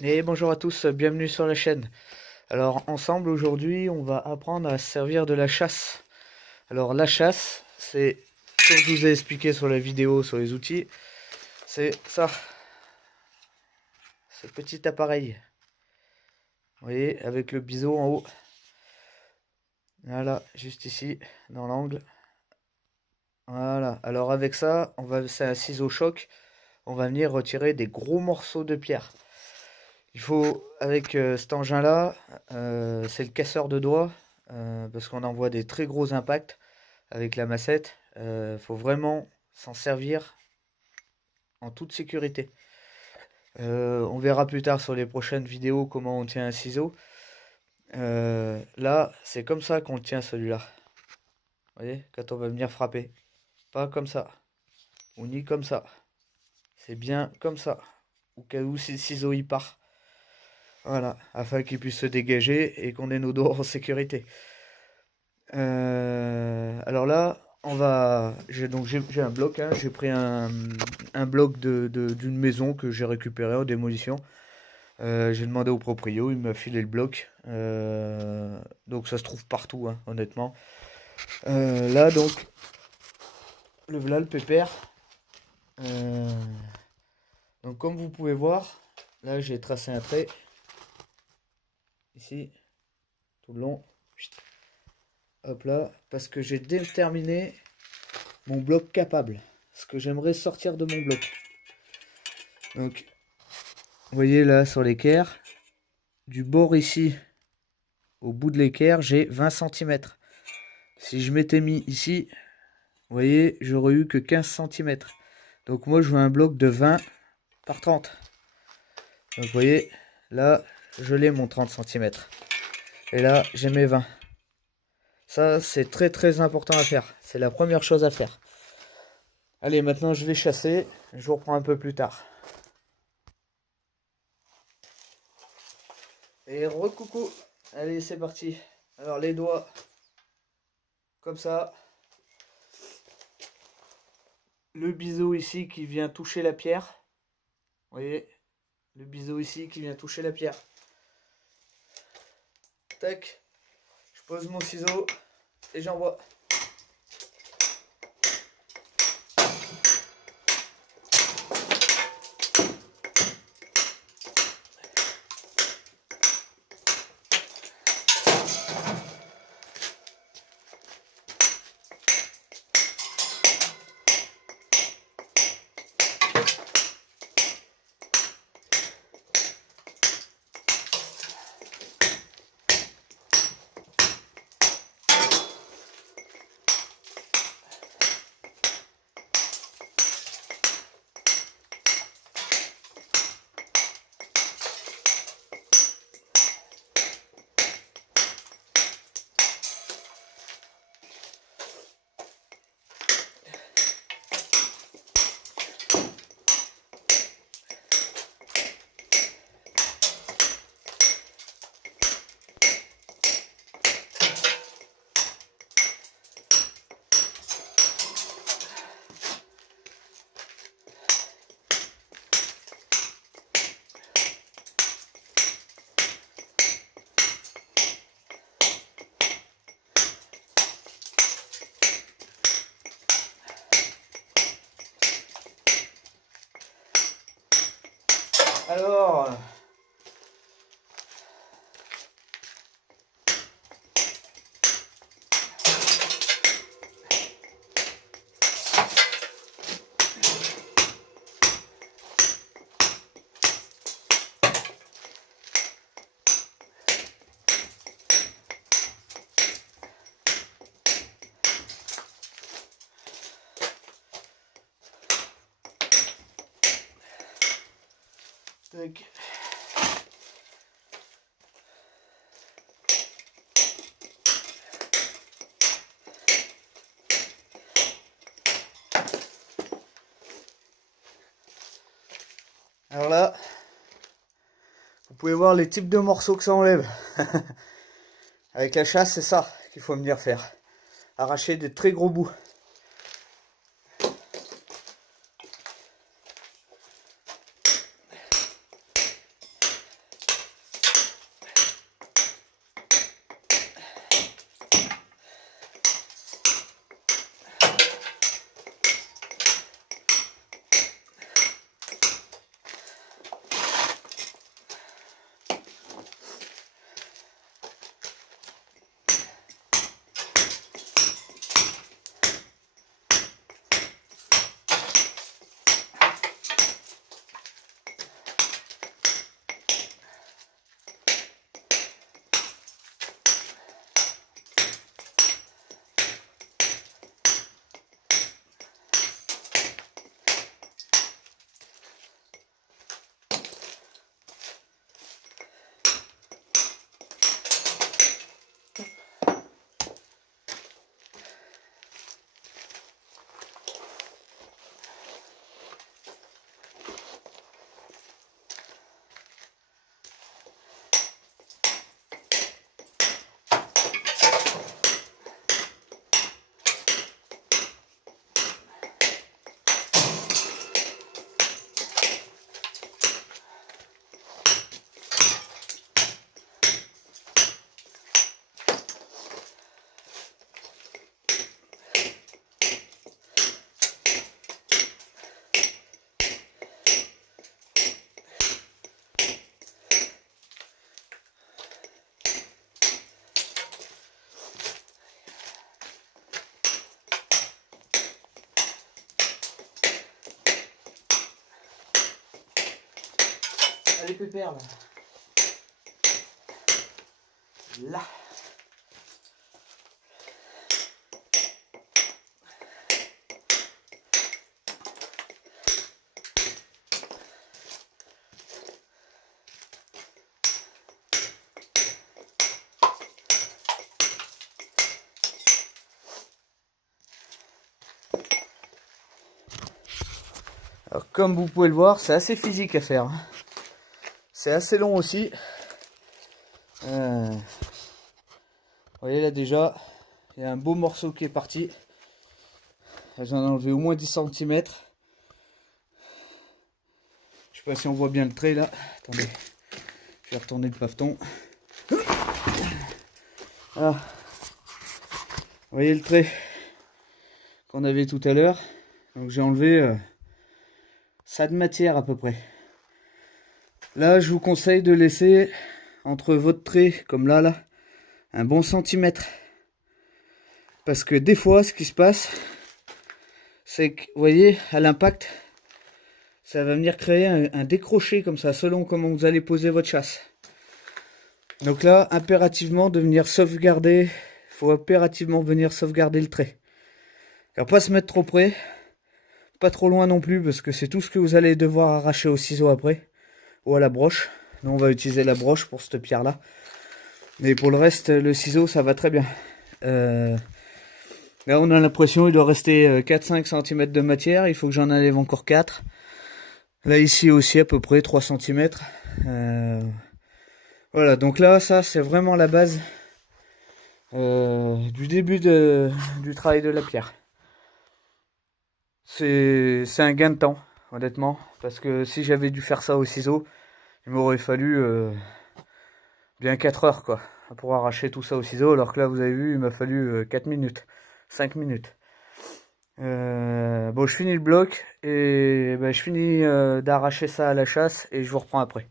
Et bonjour à tous, bienvenue sur la chaîne. Alors ensemble aujourd'hui on va apprendre à se servir de la chasse. Alors la chasse, c'est, comme je vous ai expliqué sur la vidéo, sur les outils, c'est ça, ce petit appareil. Vous voyez, avec le biseau en haut. Voilà, juste ici, dans l'angle. Voilà, alors avec ça, c'est un ciseau choc, on va venir retirer des gros morceaux de pierre. Il faut, avec cet engin-là, c'est le casseur de doigts, parce qu'on envoie des très gros impacts avec la massette. Faut vraiment s'en servir en toute sécurité. On verra plus tard sur les prochaines vidéos comment on tient un ciseau. Là, c'est comme ça qu'on tient celui-là. Vous voyez, quand on va venir frapper. Pas comme ça, ou ni comme ça. C'est bien comme ça, au cas où si le ciseau y part. Voilà, afin qu'il puisse se dégager et qu'on ait nos doigts en sécurité. Alors là, j'ai un bloc, hein, j'ai pris un bloc d'une maison que j'ai récupéré en démolition. J'ai demandé au proprio, il m'a filé le bloc. Donc ça se trouve partout, hein, honnêtement. Là donc, le voilà le pépère. Euh, donc comme vous pouvez voir, là j'ai tracé un trait. Ici, tout le long. Hop là, parce que j'ai déterminé mon bloc capable. Ce que j'aimerais sortir de mon bloc. Donc, vous voyez là sur l'équerre, du bord ici au bout de l'équerre, j'ai 20 cm. Si je m'étais mis ici, vous voyez, j'aurais eu que 15 cm. Donc moi, je veux un bloc de 20 par 30. Donc vous voyez, là, je l'ai mon 30 cm. Et là, j'ai mes 20. Ça, c'est très très important à faire. C'est la première chose à faire. Allez, maintenant, je vais chasser. Je vous reprends un peu plus tard. Et recoucou. Allez, c'est parti. Alors, les doigts, comme ça. Le biseau ici qui vient toucher la pierre. Vous voyez, le biseau ici qui vient toucher la pierre. Tac. Je pose mon ciseau et j'envoie. Alors, tac. Alors là, vous pouvez voir les types de morceaux que ça enlève. Avec la chasse, c'est ça qu'il faut venir faire. Arracher des très gros bouts. Allez pépère là. Là. Alors comme vous pouvez le voir, c'est assez physique à faire. C'est assez long aussi. Vous voyez là déjà, il y a un beau morceau qui est parti. J'en ai enlevé au moins 10 cm. Je sais pas si on voit bien le trait là. Attendez, je vais retourner le paveton. Ah. Vous voyez le trait qu'on avait tout à l'heure. Donc j'ai enlevé ça de matière à peu près. Là je vous conseille de laisser entre votre trait, comme là, un bon centimètre. Parce que des fois ce qui se passe, c'est que vous voyez à l'impact, ça va venir créer un décroché comme ça, selon comment vous allez poser votre chasse. Donc là, impérativement de venir sauvegarder, il faut impérativement venir sauvegarder le trait. Alors pas se mettre trop près, pas trop loin non plus, parce que c'est tout ce que vous allez devoir arracher au ciseau après, ou à la broche. Nous on va utiliser la broche pour cette pierre là. Mais pour le reste, le ciseau ça va très bien. Là on a l'impression qu'il doit rester 4-5 cm de matière, il faut que j'en enlève encore 4. Là ici aussi à peu près 3 cm. Voilà, donc là ça c'est vraiment la base du début du travail de la pierre. C'est un gain de temps, honnêtement, parce que si j'avais dû faire ça au ciseau, il m'aurait fallu bien 4 heures quoi, pour arracher tout ça au ciseau, alors que là vous avez vu il m'a fallu 4 minutes, 5 minutes. Bon, je finis le bloc et je finis d'arracher ça à la chasse et je vous reprends après.